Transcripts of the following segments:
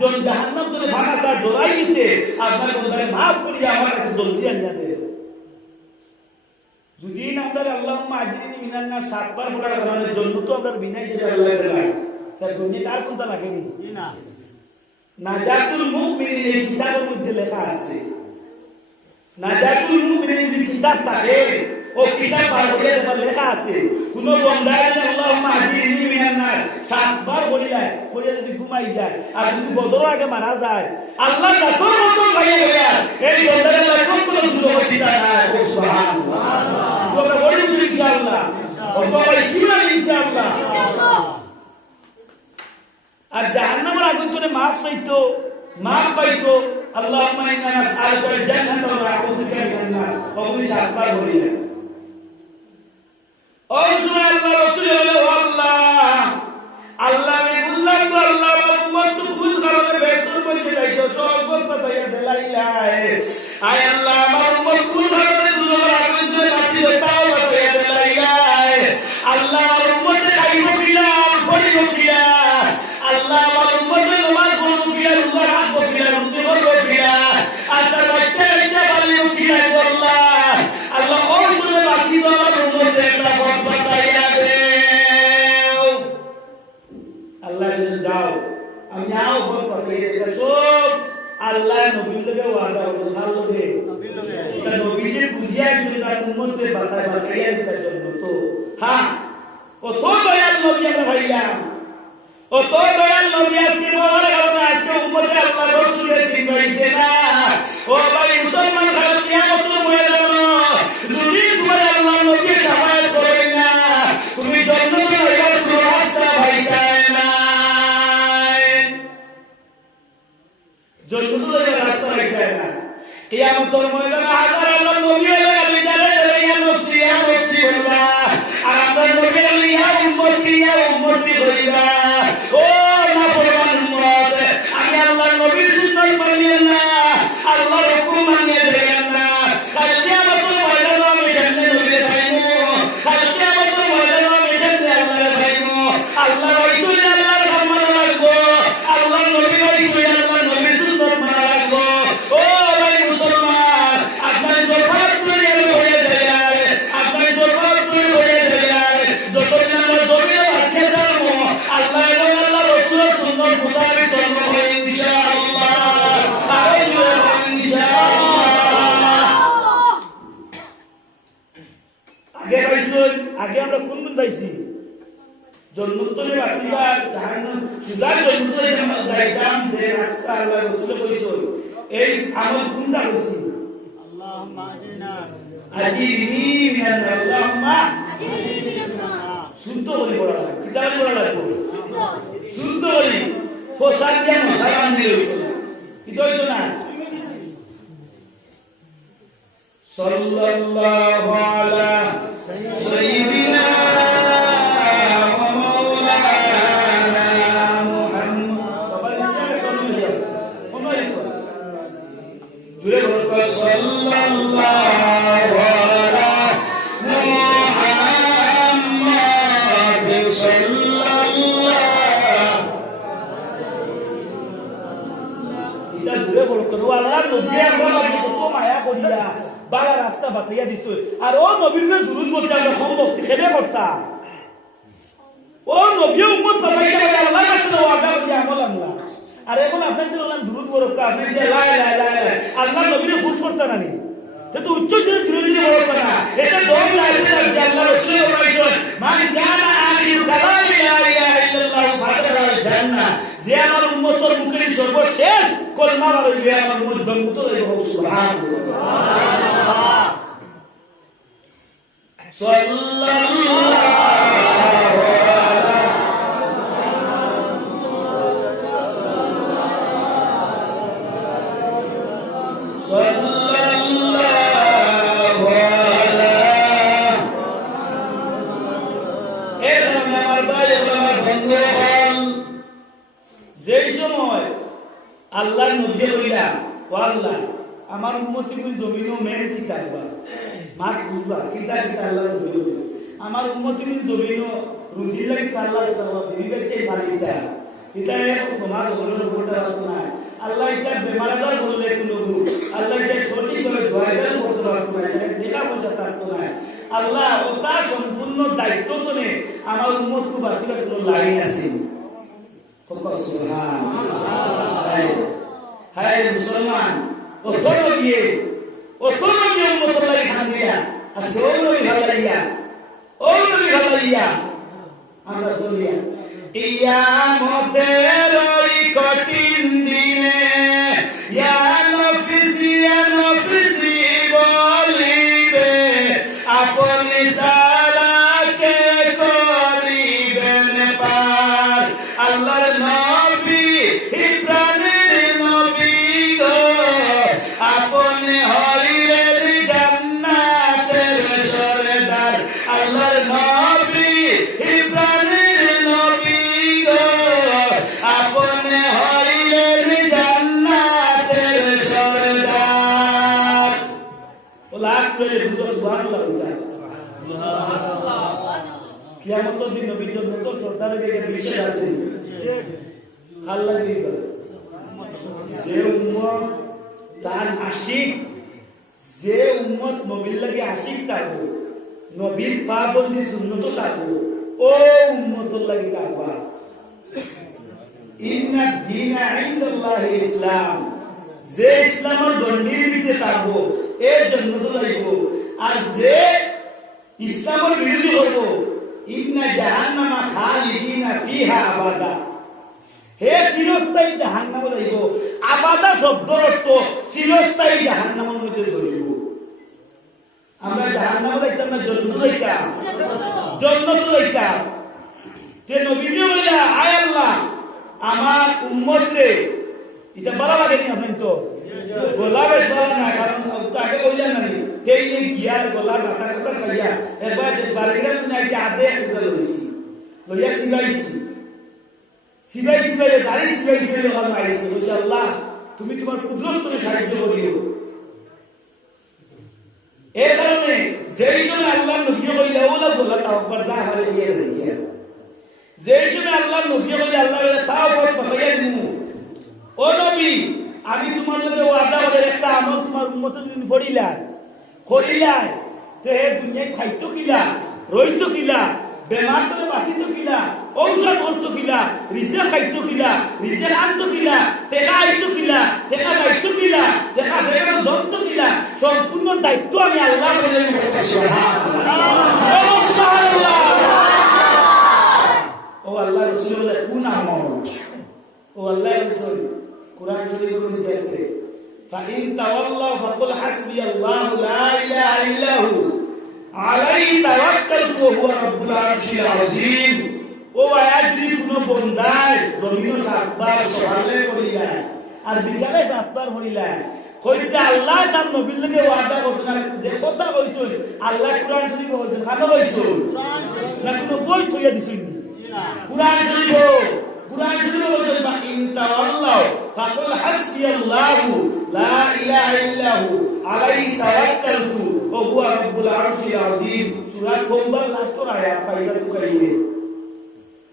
জন জাহান্নাম থেকে ভাগাচার দৌড়াই দিতে আপনার বন্দারে মাফ করিয়া আমার কাছে জলদি আনিয়া দে। যদি আপনার আল্লাহুম্মা আজরিনি মিনান নার 7 বার পড়ার কারণে জন্য তো আপনার বিনা হিসেবে আল্লাহ দেয়, তার দুনিয়া তার কোনটা লাগেনি না। নাজাতুল মুমিনিন এই কিতাবের মধ্যে লেখা আছে, নাজাতুল মুমিনিন এই কিতাব থাকে, ও কিতাব বারবার লেখা আছে কোন বান্দা যদি আল্লাহুম্মা আজরিনি মিনান নার 7 বার বলিলায় পড়ে যদি ঘুমাই যায় আর যদি বদর আগে মারা যায় আল্লাহ যত মত গায়ে গয়া এই বান্দার আল্লাহ কত দুরো দিতা না। সুবহানাল্লাহ, আমরা বলি ইনশাআল্লাহ, আমরা কি বলি ইনশাআল্লাহ। আর জাহান্নামের আগুন থেকে মাফ চাইতো, মাফ পাইতো, আল্লাহুম্মা ইন্না নাসআলুকা আল জান্নাতা ওয়া নাউযু বিকা মিনান নার, ওগুলি 7 বার বলিলেন। ও আল্লাহ রাসূল আল্লাহ আল্লাহ আমি বুঝলাম তো আল্লাহ উম্মত তো খুদ কারণে বেতন বইতে যাইতো সব কথা দেলাইলাই। আয় আল্লাহ আমার উম্মত খুদ কারণে দুজনের আগুন থেকে বাঁচি তাও বাঁচিয়ে দেলাইলাই। আল্লাহ আমার উম্মতে খাইব কিনা পড়িব কিনা, আল্লাহ আমার উম্মতে নামাজ পড়ব কিনা, রোজা রাখব কিনা, রুজি করব কিনা, আল্লাহ বাচ্চা বাচ্চা পালিব কিনা, আল্লাহ আল্লাহ ওই তুমি বাঁচি আমার উম্মতে একটা পথ বাতাইয়া দেও। আল্লাহ যাও আমি আও পথ বাতাইয়া দেব সব আল্লাহ নবীর লগে ওয়াদা করছে, কার লগে? নবীর লগে। তা নবীকে বুঝিয়া যদি তার উম্মতকে বাঁচাইয়া দিতে জন্য তো হ্যাঁ ও তো দয়াল নবী আমরা ভাইয়া, ও তো দয়াল নবী আছে বড় কারণে আছে উম্মতে আল্লাহ রাসূলের চিনাইছে না। ও ভাই মুসলমান কাল কিয়ামত ময়দান যদি তুমি আল্লাহ নবীকে সাহায্য করেন না তুমি জান্নাতে যাওয়ার কোনো রাস্তা পাইতে না, জান্নাতে যাওয়ার রাস্তা পাইতে না। কিয়ামতের ময়দানে হাজার আল্লাহ নবী আলী দাঁড়াইয়া নফসি বলবা আর আপনার নবী আলী উম্মতি হইবা। ও নাফরমান উম্মত, আমি আল্লাহর নবীর সুন্নাত মানিয়ে না, আল্লাহর হুকুম মানিয়ে দেন না। কাল কিয়ামতের ময়দানে আমি জান্নাতে নবী পাইমু, কাল কিয়ামতের ময়দানে আমি জান্নাতে আল্লাহ পাইমু। আল্লাহ হয়তো আল্লাহর সম্মান রাখবো, আল্লাহর নবী হয়তো আল্লাহর নবীর সুন্নাত মানা রাখবো। ও ভাই মুসলমান, আপনার দরবার তৈরি হয়ে যায়, আপনার দরবার তৈরি হয়ে যায়, যতদিন আমরা জমিনে আছে ধর্ম আল্লাহ এবং আল্লাহ রাসূলের সুন্নাত মোতাবেক জন্ম হয় ইনশাআল্লাহ। আরে জোরে বলেন ইনশাআল্লাহ। আগে পাইছুন, আগে আমরা কোন কোন পাইছি? জন্মতনে বাতিবা জাহান্নাম সুজা জন্মতনে যাইতাম যে রাস্তা আল্লাহ রাসূল কইছেন এই আমল কোনটা কইছি? আল্লাহুম্মা আজরিনি মিনান নার, আল্লাহুম্মা আজরিনি মিনান নার। শুদ্ধ বলি পড়া কিতাবে পড়া লাগবে, শুদ্ধ বলি ফসাদ কেন সালাম দিল এটা হইতো না। সাল্লাল্লাহু আলা সাইয়্যিদিনা ওয়া মাওলানা মুহাম্মদ। সবাই ইচ্ছা করে নিও কোনই জুড়ে বলো সাল্লাল্লাহু আলা মুহাম্মদ সাল্লাল্লাহু। এটা জুড়ে বলো কোন আল্লাহর নবী আমরা কত মায়া করিয়া বালা রাস্তা বাতাইয়া দিছো, আর ও নবীর দুরূদ বলতে আমরা কম ভক্তি খেলে করতাম। ও নবী উম্মত বাতাইয়া আল্লাহ কাছে ওয়াদা করিয়া আমল আনলা, আর এখন আপনার জন্য দুরূদ বরকা আপনি যে লা ইলাহা ইল্লাল্লাহ আল্লাহ নবীর খুশ করতে না নি তো উচ্চ সুরে দুরূদ বরকা না, এটা দোষ লাগবে যে আল্লাহ রাসূল বলেছেন মান জানা আখির কালামি লা ইলাহা ইল্লাল্লাহ ফাতারাল জান্নাহ, যে আমার উম্মতের মুখের সর্বশেষ কলমা বলবে আমার উম্মত জান্নাতে যাবে। সুবহানাল্লাহ সাল্লাল্লাহু যেই সময় আল্লাহ নবী হইলা ও আল্লাহ আমার উম্মতি কোন জমিনও মেনে শিখাইবা মাছ বুঝবা কিতা কিতা আল্লাহ নবী হইলা আমার উম্মতি কোন জমিনও রুজি লাগি আল্লাহ করবা বিবেক চাই মালিকা কিতা তোমার ঘরের উপরটা পারতো না আল্লাহ এটা বেমারাদার বললে কোনো আল্লাহ এটা সঠিকভাবে দোয়াইদার করতে পারতো না দেখা বোঝা থাকতো না আল্লাহ ও তার সম্পূর্ণ দায়িত্ব তো নেই আমার উম্মত তো বাঁচিবার কোনো লাইন আছে হায় মুসলমান ও তোর গিয়ে উম্মত লাগে খান্দিয়া আর তোর ভালাইয়া ও নবী ভালাইয়া আমরা চলিয়া কিয়ামতের ওই কঠিন দিনে ইয়া নফসি বলিবে আপনি সারা কে করিবেন পার আল্লাহর নবী ইব্রাহিমের নবী গো আপনি হইলেন জান্নাতের সরদার আল্লাহর নবী ইব্রাহিমের নবী গো আপনি হইলেন জান্নাতের সরদার ও লাখ করে বুঝো সুবহানাল্লাহ কিয়ামতের দিন নবীর জন্য তো সরদারের কাছে বিশ্বাস আছে আল্লাহ দিবা যে উম্মত তার আশিক যে উম্মত নবীর লাগে আশিক থাকবো নবীর পাবন্দি সুন্নত থাকবো ও উম্মতর লাগে থাকবা ইন্না দীনা ইনদাল্লাহি ইসলাম যে ইসলামের দন্ডির ভিতরে থাকবো এর জন্য তো লাগব আর যে ইসলামের বিরোধী করবো ইন্না জাহান্নামা খালিদিনা ফিহা আবাদা হে চিরস্থায়ী জাহান্নামে যাইব আবাদা শব্দের অর্থ চিরস্থায়ী জাহান্নামের মধ্যে চলিব আমরা জাহান্নামে যাইতাম না জান্নাতে যাইতাম জান্নাতে যাইতাম তে নবীজি বললা আয় আল্লাহ আমার উম্মতরে এটা বলা লাগে না আপনি তো গোলাপের বলা না কারণ তাকে কইলেন না তেই এই গিয়ার গোলাপ মাথা কথা ছাড়িয়া একবার সে বাড়িতে তুমি আগে আদে একটা লইছি লইয়া সিবাই গাড়ি সিবাই ওখানে আইছি বলছে আল্লাহ তুমি তোমার কুদরত তুমি সাহায্য করিও এই কারণে যেই সময় আল্লাহ নবী বলে ওলা বলা তাও পর্দা হয়ে গিয়ে যাইয়া যেই সময় আল্লাহ নবী বলে আল্লাহ বলে তাও পাইয়া দিমু ও নবী আমি তোমার লগে ওয়াদা করে একটা আমল তোমার উম্মতের দিন করিলাই তে দুনিয়ায় খাইতো কিলা রইতো কিলা বেমার করে বাঁচিত কিলা ঔষধ করতো কিলা রিজে খাইতো কিলা রিজে আনতো কিলা টেকা আইতো কিলা টেকা যাইতো কিলা টেকা বেগানো যত্ন কিলা সম্পূর্ণ দায়িত্ব আমি আল্লাহ বলে ও আল্লাহ রসুল বলে কোন আমল ও আল্লাহ রসুল কুরআন শরীফের মধ্যে আছে ফাইন তাওয়াল্লাহু ফাকুল হাসবিয়াল্লাহু লা ইলাহা ইল্লা হু আলাইহি তাওয়াক্কালতু ওয়া হুয়া রাব্বুল আরশিল আযীম ও আয়াত যদি কোনো বন্দায় জমিন সাতবার সকালে করিলা আর বিকালে সাতবার করিলা কইটা আল্লাহ তার নবীর লগে ওয়াদা করছেন যে কথা কইছেন আল্লাহ কুরআন শরীফে বলেছেন কেন কইছেন না কোনো বই কইয়া দিছেন কুরআন শরীফে বলেছেন বা ইন তাওয়াল্লাহু ফাকুল হাসবিয়াল্লাহু লা ইলাহা ইল্লা হু আলাইহি তাওয়াক্কালতু ওয়া হুয়া রাব্বুল আরশিল আযীম সূরা তাওবার লাস্ট আয়াত পাইলা তো কইলে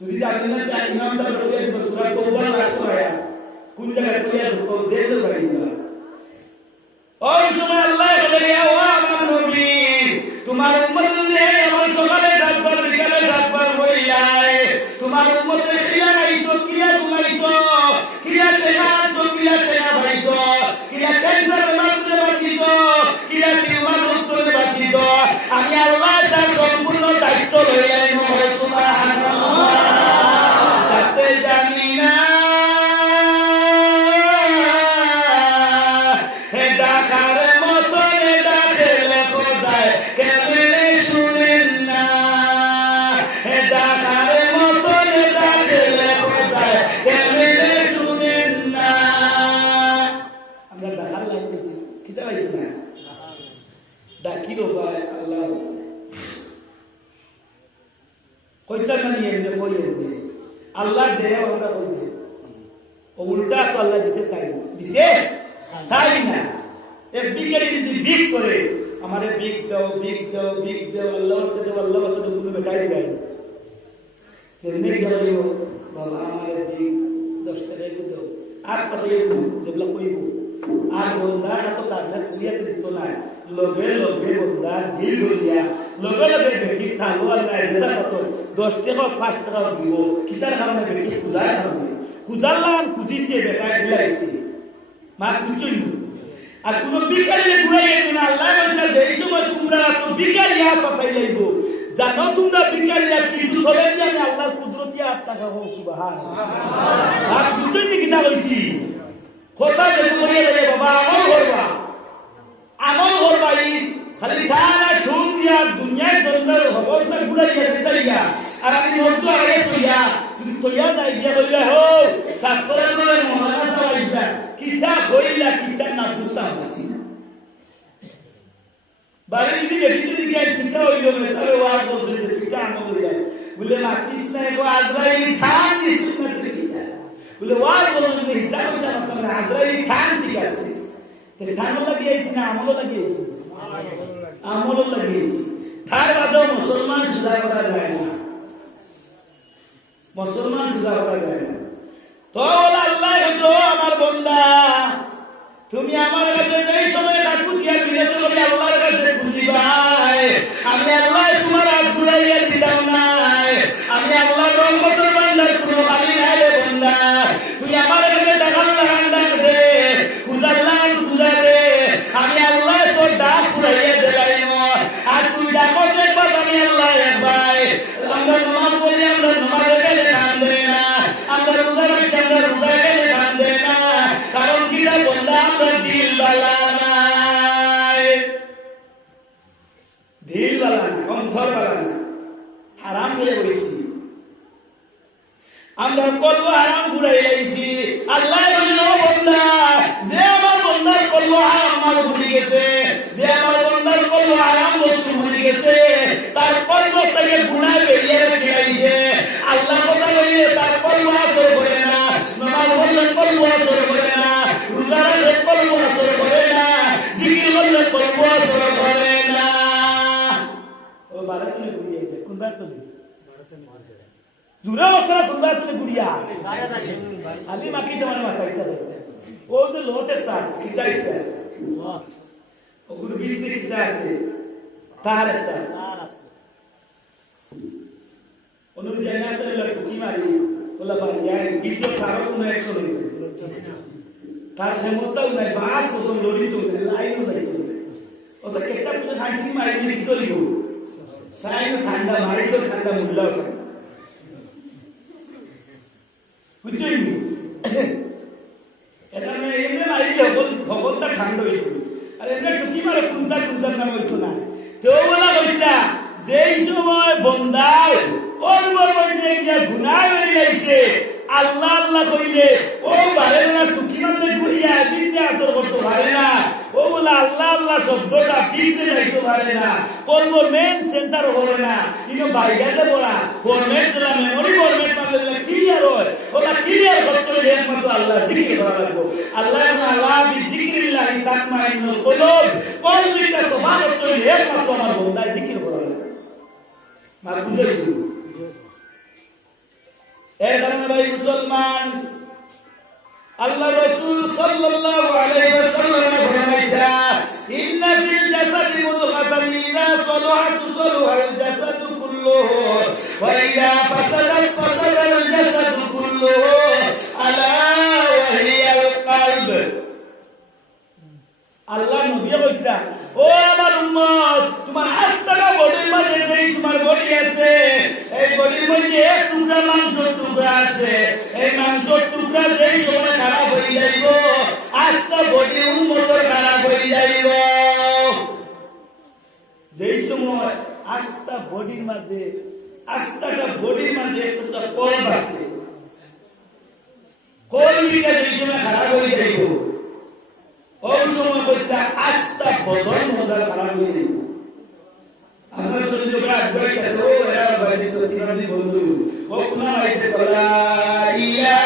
যদি জানেন না ইমাম সাহেব বলে সূরা তাওবার লাস্ট আয়াত কোন জায়গায় কইয়া তো দেখতে পাইলা ওই সময় আল্লাহ বলে ও আমার নবী তোমার উম্মতকে আমার সকালে সাতবার বিকালে সাতবার বইলাই তোমার উম্মতে ক্রিয়া নাইতো ক্রিয়া ঘুমাইতো ক্রিয়া তেনা তো ক্রিয়া তেনা ভাইতো ক্রিয়া ক্যান্সার বেমারতে বাঁচিত ক্রিয়া টিউমার মুক্ততে বাঁচিত আমি আল্লাহ তার সম্পূর্ণ দায়িত্ব লইয়াই সুবহানাল্লাহ তাতে জানি না আল্লাহ দেয় আমরা বলতে ও উল্টা তো আল্লাহ দিতে চাই না এক বিকেলে যদি বিক করে আমাদের বিক দাও আল্লাহ কোনো বেটাই গাই তেমনি গেল বাবা আমার বিক 10 টাকা দাও আর কথা যেগুলা কইব আর বন্দার তো তাদের লিয়াতে দিত না লগে লগে বন্দা দিল গলিয়া লগে লগে বেটি থালো আর এজা কত 10 টাকা 5 টাকা দিব কিতার কারণে বেটি কুজার কারণে কুজালাম কুজিছে বেটা দিলাইছি মা কুচুন আর কোন বিকালে ঘুরাই না আল্লাহ বলতে দেই সময় তোমরা তো বিকালিয়া কথাই লাইবো জানো তোমরা বিকালিয়া কিন্তু ধরে যে আমি আল্লাহর কুদরতি আত্মা হও সুবহানাল্লাহ আর কুচুন কি না কইছি কথা যে কইলে রে বাবা আমল করবাই খালি ধারা ঠুক দিয়া দুনিয়ায় জন্মের অবস্থা ঘুরাইয়া বেচাইয়া আর আমি মজা আগে তোয়া যাই দিয়া বললে হো সাতরা করে মহানা চাইছা কিতা হইলা কিতা না বুঝা পাচ্ছি না বাড়ি দিয়ে দিকে কিতা হইলো মেসারে ওয়াজ বলছে কিতা আমল হইলা বলে মাতিস না গো আজরাইল খান কি সুন্নাত কিতা বলে ওয়াজ বলছে হিদা কইতা মানে আজরাইল খান ঠিক আছে তে ধান লাগিয়েছি না আমল লাগিয়েছি আমল লাগিয়েছি তার বাদে মুসলমান জুদা করা যায় না মুসলমান জুদা করা যায় না তো আল্লাহ হলো আমার বান্দা তুমি আমার কাছে যেই সময় ডাকু দিয়া বিরত করে আল্লাহর কাছে খুঁজিবাই আমি আল্লাহ তোমার হাত ঘুরাইয়া দিলাম না আমি আল্লাহর রহমতের বান্দা কোনো খালি নাই রে বান্দা তুমি আমার কাছে ডাকাল লাগান ডাক দে খুঁজালাম খুঁজা দে আমি আল্লাহ তোর ডাক ঘুরাইয়া দিলাম আর তুই ডাকো একবার আমি আল্লাহ একবার আমরা নামাজ পড়ি আমরা নামাজে গেলে ধান দেয় না আমরা রোজা রাখি আমরা রোজা গেলে ধান দেয় না কারণ কিরা বন্ধা আমরা দিল বালা নাই দিল বালা না অন্তর বালা না হারাম হয়ে বলেছি আমরা কত হারাম ঘুরাই লাইছি আল্লাহ বলল বন্ধা যে আমার বন্দার কল্ল হারাম মাল ভুলে গেছে যে আমার বন্দার কল্ল হারাম বস্তু ভুলে গেছে তার কল্ল থেকে গুনাহ বেরিয়ে রেখে আইছে আল্লাহ কথা বললে তার কল্ল আসর করে না নামাজ পড়লে কল্ল আসর করে না রোজা রাখলে কল্ল আসর করে না জিকির করলে কল্ল আসর করে না ও বারাতুনে গুড়িয়ে কোন বারাতুনে জুরা ওকরা কোন বারাতুনে গুড়িয়া খালি মাকি জমানে মাথাইতা ও যে লোতে সাথ কিতাইছে আল্লাহ ও গুরবিতে কিতাইছে তার সাথ অনু জান্নাতের লোক কি মারি বলা বাড়ি আই বিজয় কারো কোন একশো নেই তার ক্ষমতাও নাই বাস কোসম লড়িত লাইনও নাই ও তো কেতা কোন হাঁটি মারি কি করিব সাইন ঠান্ডা মারি তো ঠান্ডা মুল্লাও বুঝছেন এটা মানে এমনি মারিলে ভগবতটা ঠান্ডা হয়েছে আর এমনি টুকি মারে কুন্দার নাম হইতো না তো বলা হইতা যেই সময় বন্দায় কলবর মধ্যে গিয়া গুনাহ বেরিয়ে আইছে আল্লাহ আল্লাহ কইলে ও পারে না টুকি মারলে ঘুরিয়া দিতে আসর করতে পারে না ও বলে আল্লাহ আল্লাহ শব্দটা দিতে যাইতে পারে না কলবর মেন সেন্টার হবে না ইনো বাইরে বলা ফরম্যাট দিলা মেমরি ফরম্যাট মারলে ক্লিয়ার হয় ওটা ক্লিয়ার করতে হলে একমাত্র আল্লাহ জিকির করা লাগবে আল্লাহ আল্লাহ বিজিকিরিল্লাহ তাকমাইনুল কুলুব কলবিটা সভা করতে হলে একমাত্র আমার বন্দা জিকির করা লাগবে মা বুঝেছো এ কারণে ভাই মুসলমান আল্লাহ রাসূল সাল্লাল্লাহু আলাইহি ওয়াসাল্লাম ফরমাইতা ইন্না ফিল জাসাদি মুদগাতান ইযা সালাহাত সালাহাল জাসাদু কুল্লুহু ওয়া ইযা ফাসাদাত ফাসাদাল জাসাদু কুল্লুহু আলা ওয়া হিয়াল কলব আল্লাহ নবী কইতা ও আমার উম্মত তোমার আস্তাটা বডির মধ্যে যেই তোমার বডি আছে এই বডির মধ্যে এক টুকরা মাংসের টুকরা আছে এই মাংসের টুকরা যেই সময় খারাপ হয়ে যাইব আস্তা বডি উম্মতের খারাপ হয়ে যাইব যেই সময় আস্তা বডির মধ্যে আস্তাটা বডির মধ্যে একটা কলব আছে কলবিটা যেই সময় খারাপ হয়ে যাইব ওই সময় বলতে আস্তা বদল মডেল খারাপ হয়ে যাইব আমার চন্দ্র আড্ডায় কেন এরা বাইরে চলছি বন্ধু ও কোন বাইরে কলা ইয়া